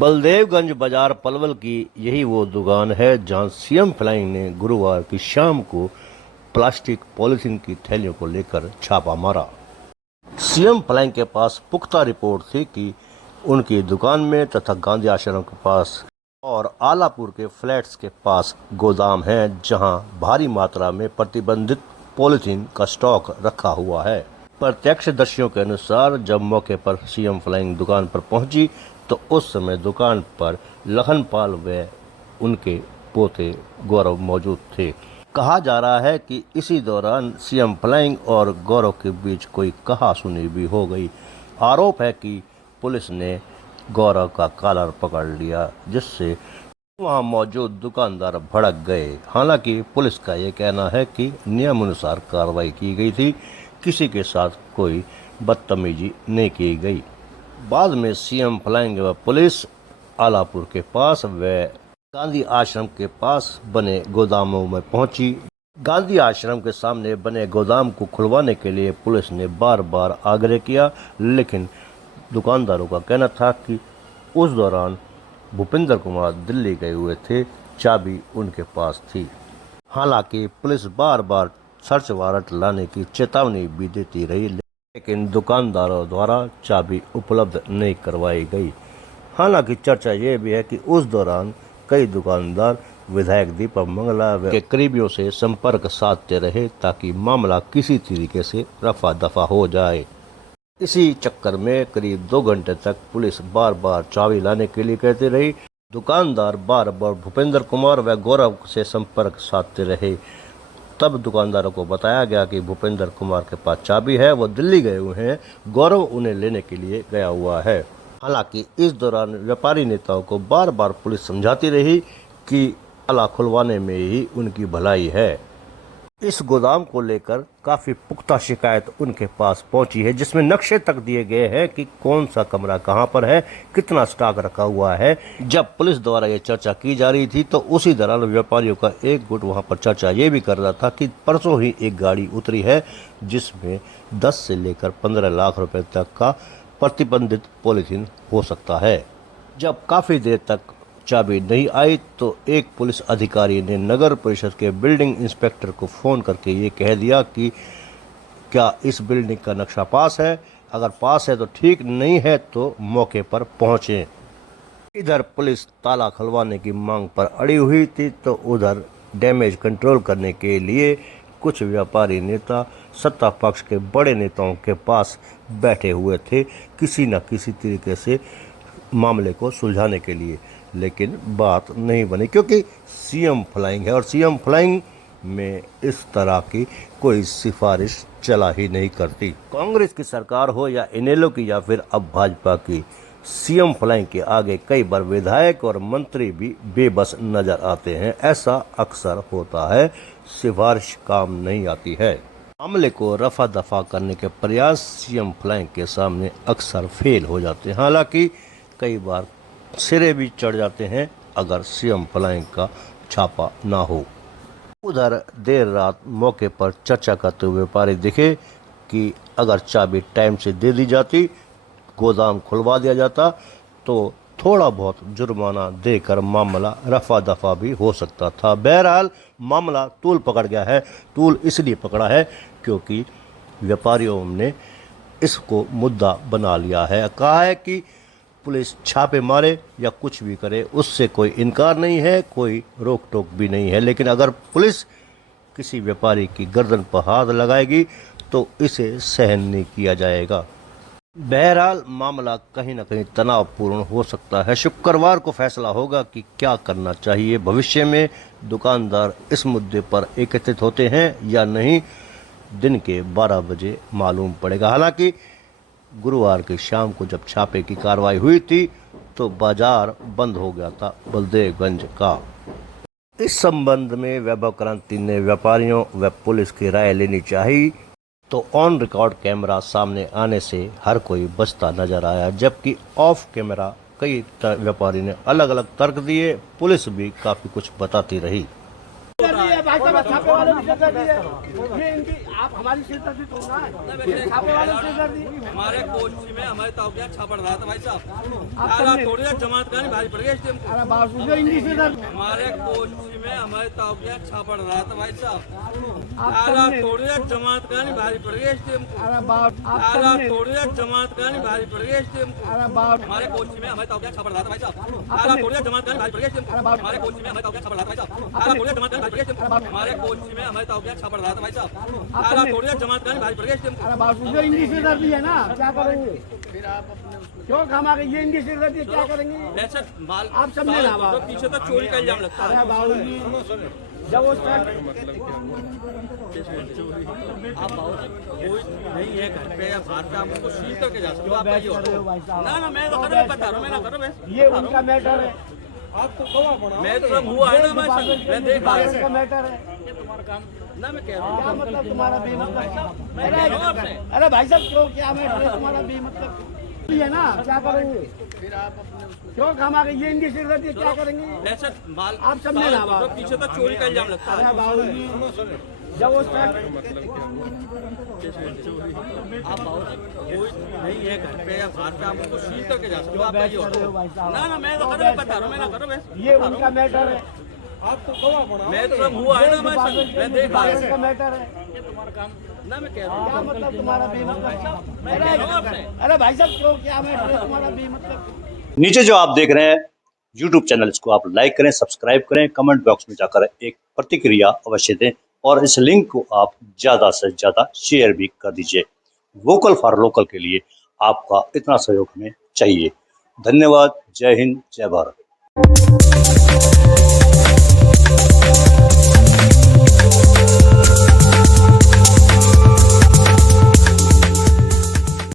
बलदेवगंज बाजार पलवल की यही वो दुकान है जहां सीएम फ्लाइंग ने गुरुवार की शाम को प्लास्टिक पॉलिथीन की थैलियों को लेकर छापा मारा। सीएम फ्लाइंग के पास पुख्ता रिपोर्ट थी कि उनकी दुकान में तथा गांधी आश्रम के पास और आलापुर के फ्लैट्स के पास गोदाम है जहां भारी मात्रा में प्रतिबंधित पॉलिथीन का स्टॉक रखा हुआ है। प्रत्यक्षदर्शियों के अनुसार जब मौके पर सीएम फ्लाइंग दुकान पर पहुंची तो उस समय दुकान पर लखनपाल व उनके पोते गौरव मौजूद थे। कहा जा रहा है कि इसी दौरान सीएम फ्लाइंग और गौरव के बीच कोई कहासुनी भी हो गई। आरोप है कि पुलिस ने गौरव का कॉलर पकड़ लिया जिससे वहां मौजूद दुकानदार भड़क गए। हालांकि पुलिस का ये कहना है कि नियमानुसार कार्रवाई की गई थी, किसी के साथ कोई बदतमीजी नहीं की गई। बाद में सीएम फ्लाइंग व पुलिस आलापुर के पास व गांधी आश्रम के पास बने गोदामों में पहुंची। गांधी आश्रम के सामने बने गोदाम को खुलवाने के लिए पुलिस ने बार बार आग्रह किया, लेकिन दुकानदारों का कहना था कि उस दौरान भूपेंद्र कुमार दिल्ली गए हुए थे, चाबी उनके पास थी। हालांकि पुलिस बार बार सर्च वारंट लाने की चेतावनी भी देती रही, लेकिन दुकानदारों द्वारा चाबी उपलब्ध नहीं करवाई गई। हालांकि चर्चा ये भी है कि उस दौरान कई दुकानदार विधायक दीपक मंगला के करीबियों से संपर्क साधते रहे ताकि मामला किसी तरीके से रफा दफा हो जाए। इसी चक्कर में करीब 2 घंटे तक पुलिस बार बार चाबी लाने के लिए कहती रही। दुकानदार बार बार भूपेंद्र कुमार व गौरव से संपर्क साधते रहे। तब दुकानदारों को बताया गया कि भूपेंद्र कुमार के पास चाबी है, वो दिल्ली गए हुए हैं, गौरव उन्हें लेने के लिए गया हुआ है। हालांकि इस दौरान व्यापारी नेताओं को बार बार पुलिस समझाती रही कि ताला खुलवाने में ही उनकी भलाई है। इस गोदाम को लेकर काफी पुख्ता शिकायत उनके पास पहुंची है, जिसमें नक्शे तक दिए गए हैं कि कौन सा कमरा कहां पर है, कितना स्टॉक रखा हुआ है। जब पुलिस द्वारा ये चर्चा की जा रही थी तो उसी दौरान व्यापारियों का एक गुट वहां पर चर्चा ये भी कर रहा था कि परसों ही एक गाड़ी उतरी है जिसमें 10 से लेकर 15 लाख रुपए तक का प्रतिबंधित पॉलिथीन हो सकता है। जब काफी देर तक चाबी नहीं आई तो एक पुलिस अधिकारी ने नगर परिषद के बिल्डिंग इंस्पेक्टर को फोन करके ये कह दिया कि क्या इस बिल्डिंग का नक्शा पास है, अगर पास है तो ठीक, नहीं है तो मौके पर पहुंचें। इधर पुलिस ताला खुलवाने की मांग पर अड़ी हुई थी तो उधर डैमेज कंट्रोल करने के लिए कुछ व्यापारी नेता सत्ता पक्ष के बड़े नेताओं के पास बैठे हुए थे किसी न किसी तरीके से मामले को सुलझाने के लिए, लेकिन बात नहीं बनी क्योंकि सीएम फ्लाइंग है और सीएम फ्लाइंग में इस तरह की कोई सिफारिश चला ही नहीं करती। कांग्रेस की सरकार हो या इनेलो की या फिर अब भाजपा की, सीएम फ्लाइंग के आगे कई बार विधायक और मंत्री भी बेबस नजर आते हैं। ऐसा अक्सर होता है, सिफारिश काम नहीं आती है। मामले को रफा दफा करने के प्रयास सीएम फ्लाइंग के सामने अक्सर फेल हो जाते हैं। हालांकि कई बार सिरे भी चढ़ जाते हैं अगर सीएम फ्लाइंग का छापा ना हो। उधर देर रात मौके पर चर्चा करते हुए व्यापारी दिखे कि अगर चाबी टाइम से दे दी जाती, गोदाम खुलवा दिया जाता तो थोड़ा बहुत जुर्माना देकर मामला रफा दफा भी हो सकता था। बहरहाल मामला तूल पकड़ गया है। तूल इसलिए पकड़ा है क्योंकि व्यापारियों ने इसको मुद्दा बना लिया है। कहा है कि पुलिस छापे मारे या कुछ भी करे उससे कोई इनकार नहीं है, कोई रोक टोक भी नहीं है, लेकिन अगर पुलिस किसी व्यापारी की गर्दन पर हाथ लगाएगी तो इसे सहन नहीं किया जाएगा। बहरहाल मामला कहीं न कहीं तनावपूर्ण हो सकता है। शुक्रवार को फैसला होगा कि क्या करना चाहिए। भविष्य में दुकानदार इस मुद्दे पर एकत्रित होते हैं या नहीं, दिन के 12 बजे मालूम पड़ेगा। हालांकि गुरुवार की शाम को जब छापे की कार्रवाई हुई थी तो बाजार बंद हो गया था बलदेवगंज का। इस संबंध में वैभव क्रांति ने व्यापारियों व पुलिस की राय लेनी चाहिए तो ऑन रिकॉर्ड कैमरा सामने आने से हर कोई बचता नजर आया, जबकि ऑफ कैमरा कई व्यापारी ने अलग अलग तर्क दिए। पुलिस भी काफी कुछ बताती रही। आप हमारी सिरदर्दी थोड़ा है, छापे वाले सिरदर्दी। हमारे कोची में हमारे ताऊ छापड़ रहा था भाई साहब। आप ताला समझे? तोड़ दिया, जमात का नहीं भारी पड़ गया स्टेम को। अरे बात सुनिए, इंग्लिश सिरदर्दी। हमारे कोची में हमारे ताऊ छापड़ रहा था भाई साहब। आप ताला समझे? तोड़ दिया, जमात का नहीं भारी पड़ गया स्टेम को। अरे बात आप ताला समझे? तोड़ दिया, जमात का नहीं भारी पड़ गया स्टेम को। अरे बात हमारे कोची में हमारे ताऊ छापड़ रहा था भाई साहब। ताला तोड़ दिया, जमात का नहीं भारी पड़ गया स्टेम को। हमारे कोची में हमारे ताऊ छापड़ रहा था भाई साहब। ताला तोड़ दिया, जमात का नहीं भारी पड़ गया स्टेम को। हमारे कोची में हमारे ताऊ छापड़ रहा था भाई साहब। ताला तोड़ दिया, जमात का नहीं भारी पड़ गया स्टेम को। अरे बात सुनिए, इंग्लिश सिरदर्दी है ना, क्या करेंगे? क्यों खामा के ये इंग्लिश सिरदर्दी क्या करेंगे? वैसे माल आप समझे ना बात? तो पीछे तो चोरी का इल्जाम लगता है। अरे बाबू जी, जब वो स्टार्ट आप कोई नहीं है घर पे या बाहर पे, आप उसको सील करके जा सकते हो। आप बैठ ये हो। कर रहे हो भाई साहब। ना ना, मैं तो कर रहा हूँ, बता रहा हूँ, मैं ना कर रहा हूँ। ये उनका मैटर है, मैं तो सब हुआ है ना, मैं देख रहा डिपार्टमेंट का हूँ मैटर है। ना, मैं कह रहा हूँ। क्या मतलब तुम्हारा बेमतलब? मैं कह रहा हूँ आपसे। अरे भाई साहब, क्यों क्या मैटर है तुम्हारा बेमतलब? ये ना, क्या करेंगे? क्यों खामा के ये इंग्लिश सिरदर्दी क्या करेंगे? वैसे माल आप समझे ना बात? तो पीछे तो चोरी का इल्जाम लगता है। अरे बाबू जी, जब वो स्टार्ट आप कोई नहीं है घर पे या बाहर पे, आप उसको सील करके जा सकते हो। आप बैठ ये कर रहे हो हो। भाई साहब। ना ना, मैं तो कर रहा हूँ, बता रहा हूँ, मैं ना कर रहा हूँ। ये उनका मैटर है, मैं तो सब हुआ है ना, मैं देख रहा डिपार्टमेंट का हूँ। मैटर है। ना, मैं कह रहा हूँ। क्या मतलब तुम्हारा बेमतलब? मैं कह रहा हूँ आपसे। अरे भाई साहब, क्यों क्या मैटर है तुम्हारा बेमतलब? नीचे जो आप देख रहे हैं YouTube चैनल, इसको आप लाइक करें, सब्सक्राइब करें, कमेंट बॉक्स में जाकर एक प्रतिक्रिया अवश्य दें और इस लिंक को आप ज़्यादा से ज़्यादा शेयर भी कर दीजिए। वोकल फॉर लोकल के लिए आपका इतना सहयोग हमें चाहिए। धन्यवाद। जय हिंद, जय भारत।